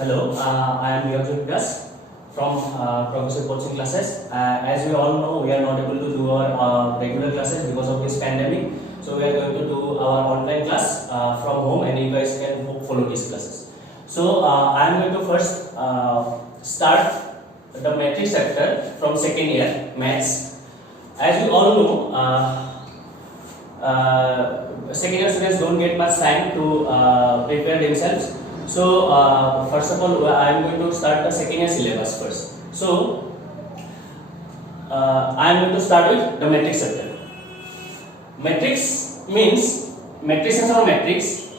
Hello, I am Yogjit Das from Progressive Coaching Classes. As we all know, we are not able to do our regular classes because of this pandemic. So we are going to do our online class from home, and you guys can follow these classes. So I am going to first start the matrix chapter from second year maths. As you all know, second year students don't get much time to prepare themselves. So first of all, I am going to start the second year syllabus first. So I am going to start with the matrix chapter. Matrix means matrices or matrix.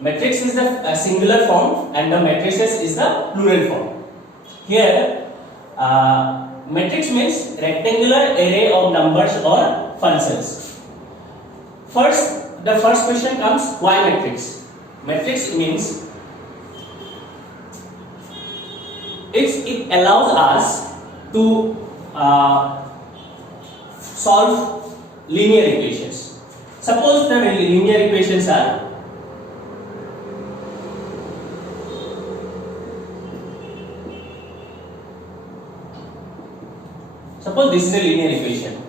Matrix is the singular form and the matrices is the plural form. Here, matrix means rectangular array of numbers or functions. First, the first question comes: why matrix? Matrix means it allows us to solve linear equations. Suppose the linear equations are this is a linear equation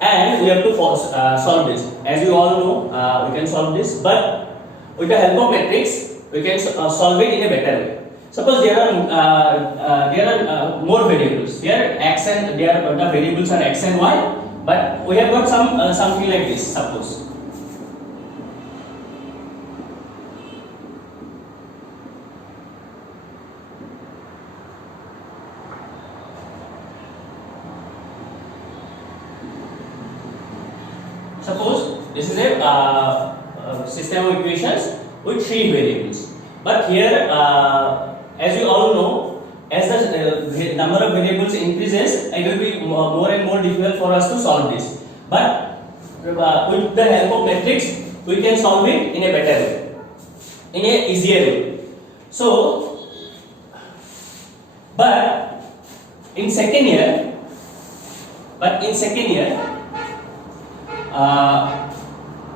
and we have to solve this. As you all know, we can solve this, but with the help of matrix we can solve it in a better way. Suppose there are more variables. Here x and the variables are x and y, but we have got something like this. Suppose this is a system of equations with three variables, but here as you all know, as the number of variables increases, it will be more and more difficult for us to solve this. But with the help of matrix, we can solve it in a better way, in a easier way. So, but in second year,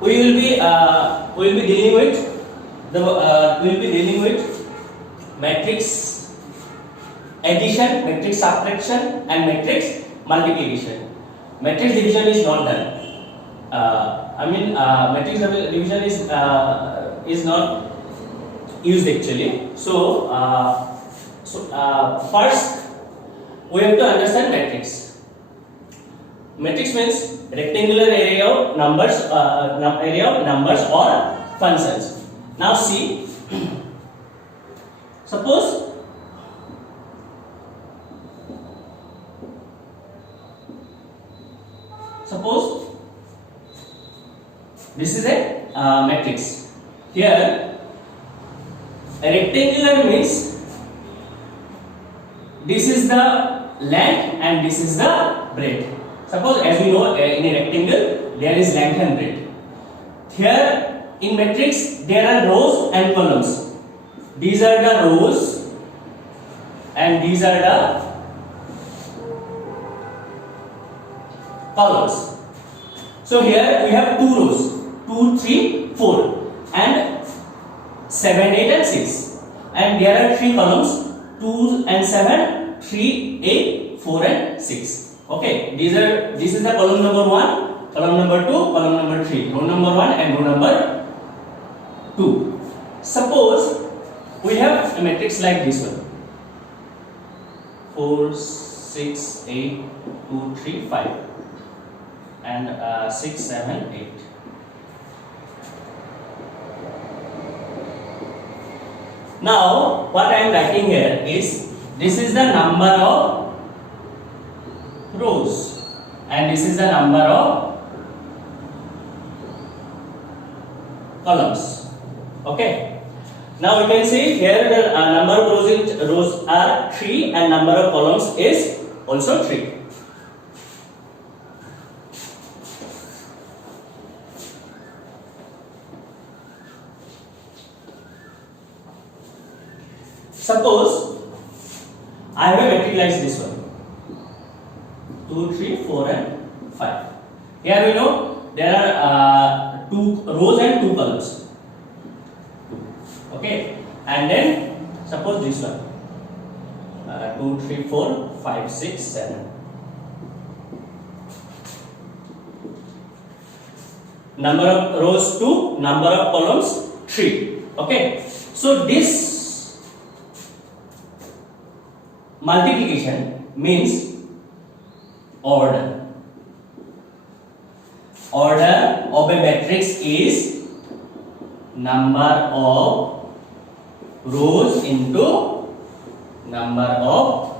we will be dealing with matrix addition, matrix subtraction, and matrix multiplication. Matrix division is not done. Matrix division is not used actually. So first we have to understand matrix. Matrix means rectangular array of numbers, or functions. Now see. Suppose this is a matrix. Here, a rectangular means this is the length and this is the breadth. Suppose, as we know, in a rectangle there is length and breadth. Here in matrix there are rows and columns. These are the rows and these are the columns. So here we have two rows, 2, 3, 4 and 7, 8 and 6. And there are three columns, 2 and 7, 3, 8, 4 and 6. Okay, this is the column number 1, column number 2, column number 3, row number 1 and row number 2. Suppose we have a matrix like this one: 4, 6, 8, 2, 3, 5 and 6, 7, 8. Now what I am writing here is this is the number of rows and this is the number of columns. Okay. Now we can see here the number of rows are 3 and number of columns is also 3. Suppose I have a matrix like this one: 2, 3, 4 and 5. Here we know there are 2 rows and 2 columns. Okay, and then suppose 5, 6, 7. Number of rows 2, number of columns 3. Okay. So this multiplication means order. Order of a matrix is number of rows into number of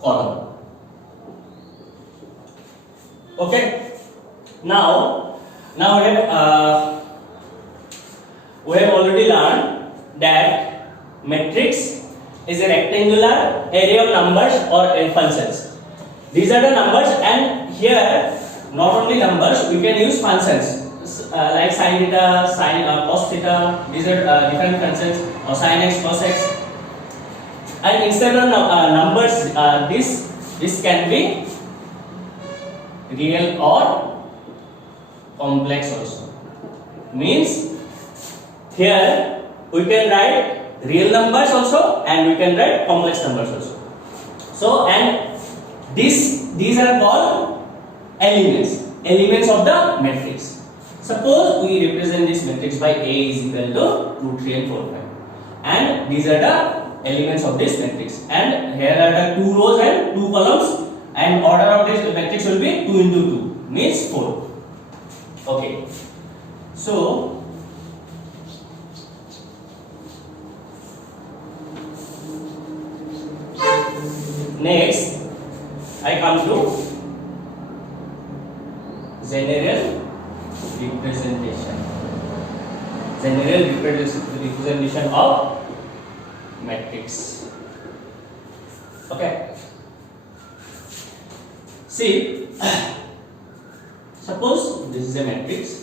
column. Okay. Now we have already learned that matrix is a rectangular array of numbers or functions. These are the numbers, and here not only numbers, we can use functions like sin theta, sin cos theta. These are different functions, or sin x, cos x. And instead of numbers, this can be real or complex also. Means here we can write real numbers also, and we can write complex numbers also. So, and these are called elements of the matrix. Suppose we represent this matrix by A is equal to 2, 3 and 4, 5, and these are the elements of this matrix, and here are the 2 rows and 2 columns, and order of this matrix will be 2 into 2 means 4. Okay, so next I come to general representation of matrix. Okay, see, suppose this is a matrix.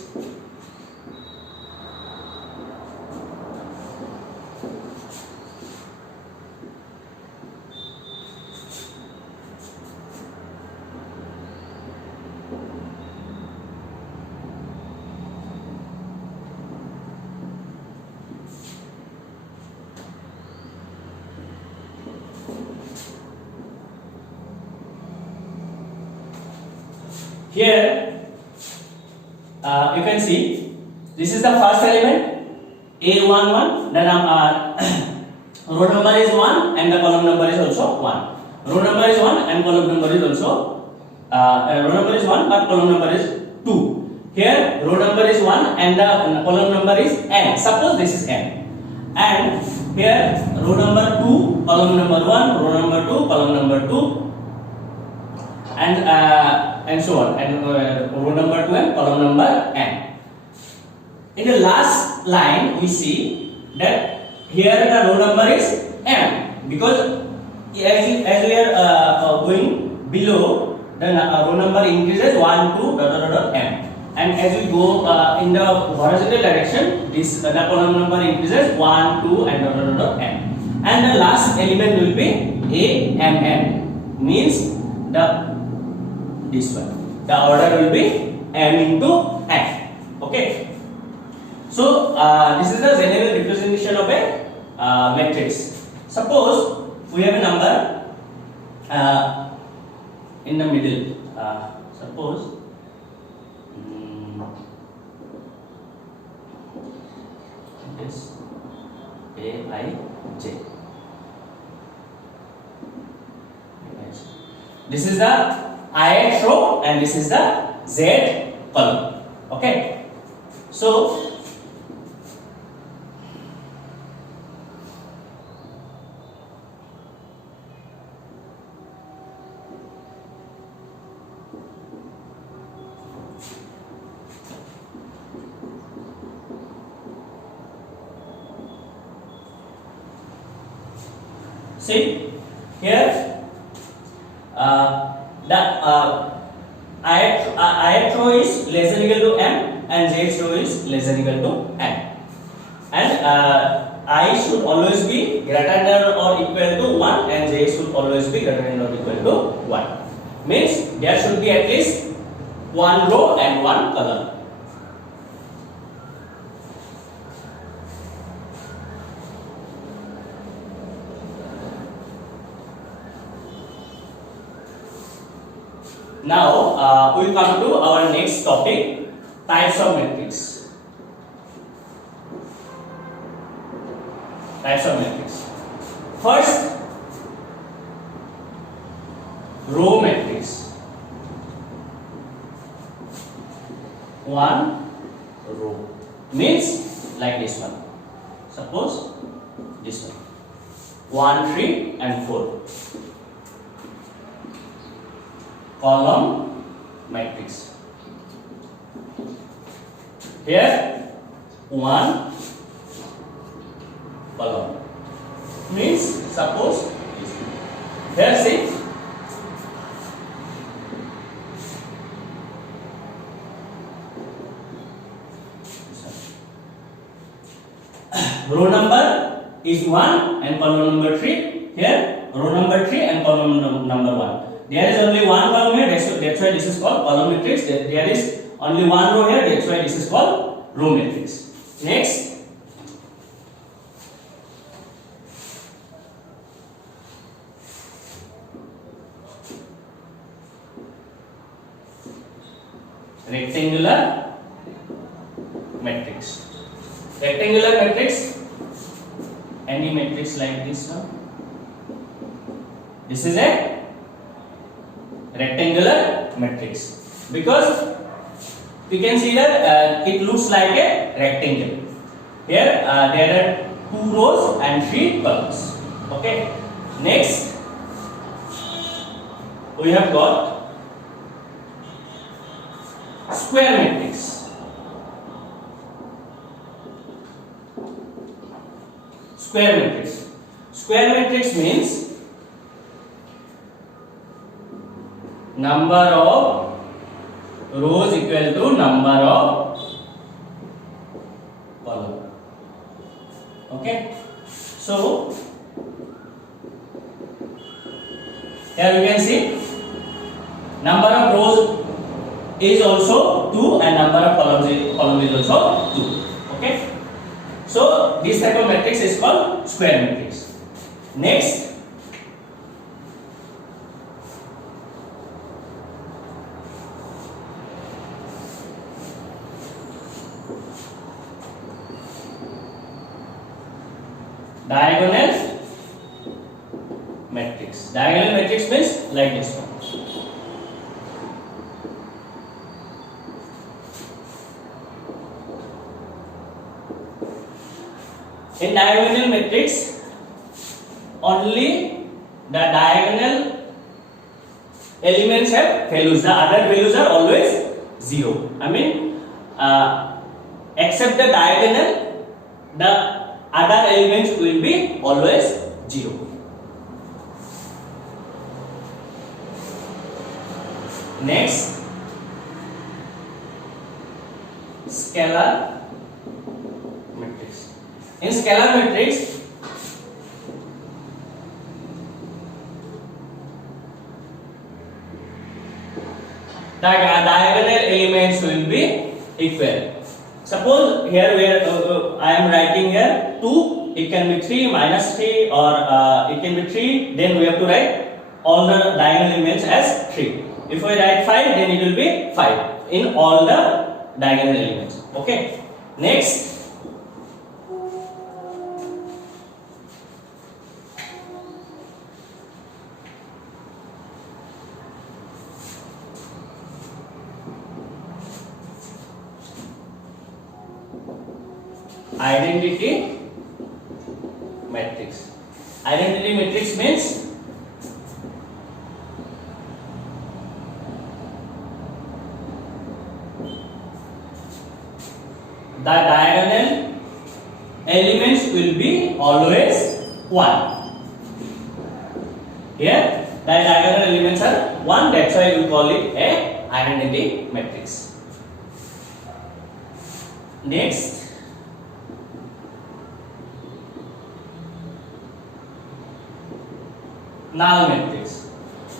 Here you can see this is the first element A11, then row number is 1 and the column number is also 1. Row number is 1 and column number is also row number is 1 but column number is 2. Here row number is 1 and the column number is n. Suppose this is n, and here row number 2, column number 1, row number 2, column number 2, and so on, and row number 2 and column number n. In the last line we see that here the row number is m, because as we are going below, the row number increases 1 to m, and as we go in the horizontal direction, this the column number increases 1, 2 and m, and the last element will be a m n, means this one, the order will be m into n. Okay, so this is the general representation of a matrix. Suppose we have a number in the middle. Suppose this Aij. This is the ith row and this is the z column. Okay, so see here the ith row is less than equal to m and jth row is less than equal to n, and I should always be greater than or equal to 1 and j should always be greater than or equal to 1, means there should be at least one row and one column. Now we come to our next topic, types of matrix. Types of matrix. First, row matrix. One row means like this one. Suppose this one. 1, 3 and 4. Column matrix. Here 1 column means suppose this. Here see row number is 1 and column number 3. Here row number 3 and column number 1. There is only one column here, that's why this is called column matrix. There is only one row here, that's why this is called row matrix. Next, rectangular matrix. Rectangular matrix, any matrix like this one. This is a rectangular matrix because we can see that it looks like a rectangle. Here there are 2 rows and 3 columns. Okay. Next, we have got square matrix. Square matrix. Square matrix means number of rows equal to number of columns. Okay. So here you can see number of rows is also 2 and number of columns is also 2. Okay. So this type of matrix is called square matrix. Next, diagonal matrix. Diagonal matrix means like this one. In diagonal matrix, only the diagonal elements have values. The other values are always 0. I mean, except the diagonal, the other elements will be always 0. Next, scalar matrix. In scalar matrix, the diagonal elements will be equal. Suppose here where I am writing here 2, it can be 3 minus 3 or it can be 3, then we have to write all the diagonal elements as 3. If we write 5, then it will be 5 in all the diagonal elements. Okay. Next, identity matrix. Identity matrix means the diagonal elements will be always 1. Here the diagonal elements are 1, that's why we call it a identity matrix. Next, null matrix.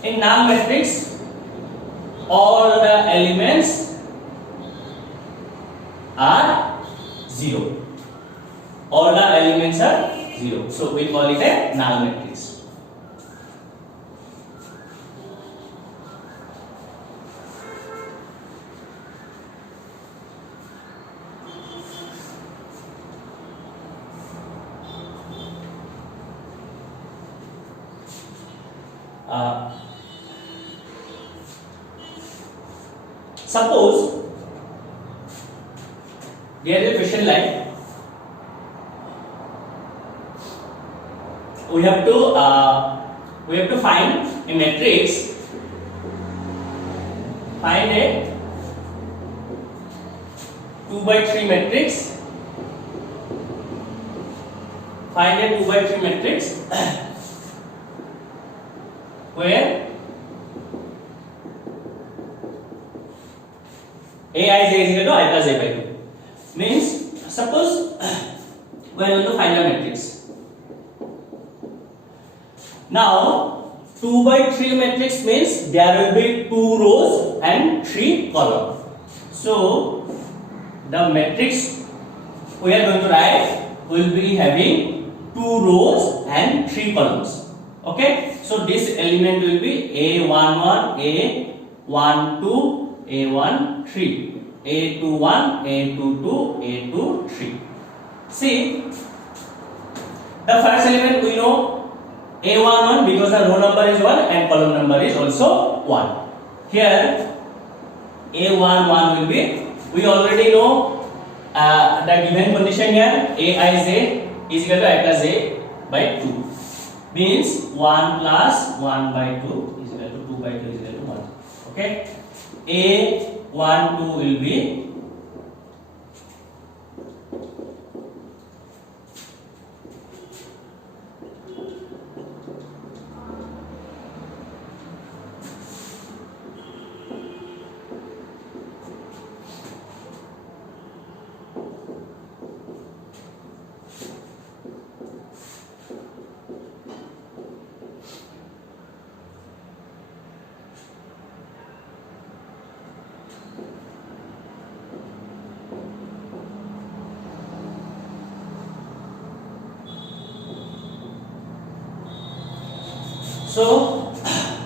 In null matrix, all the elements are 0. All the elements are 0. So we call it a null matrix. Suppose there is a question like we have to find a matrix, find a 2 by 3 matrix, find a 2 by 3 matrix where Aij is equal to I plus A by 2. Means suppose we are going to find a matrix. Now 2 by 3 matrix means there will be 2 rows and 3 columns. So the matrix we are going to write will be having 2 rows and 3 columns. Okay, so this element will be A11, A12, A13, A21, A22, A23. See, the first element we know A11 because the row number is 1 and column number is also 1. Here A11 will be, we already know the given condition here, Aij is equal to I plus A by 2. Means 1 plus 1 by 2 is equal to 2 by 2 is equal to 1. Okay. A12 will be so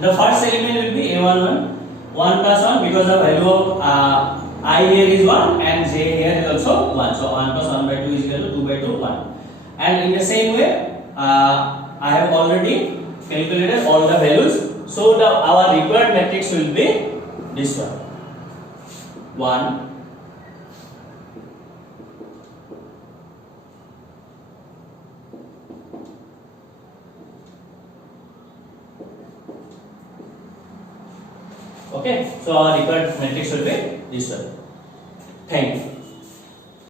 the first element will be A11, 1 plus 1 because the value of I here is 1 and J here is also 1. So 1 plus 1 by 2 is equal to 2 by 2, 1. And in the same way, I have already calculated all the values. So our required matrix will be this one. 1, okay, so our required matrix will be this one. Thank you.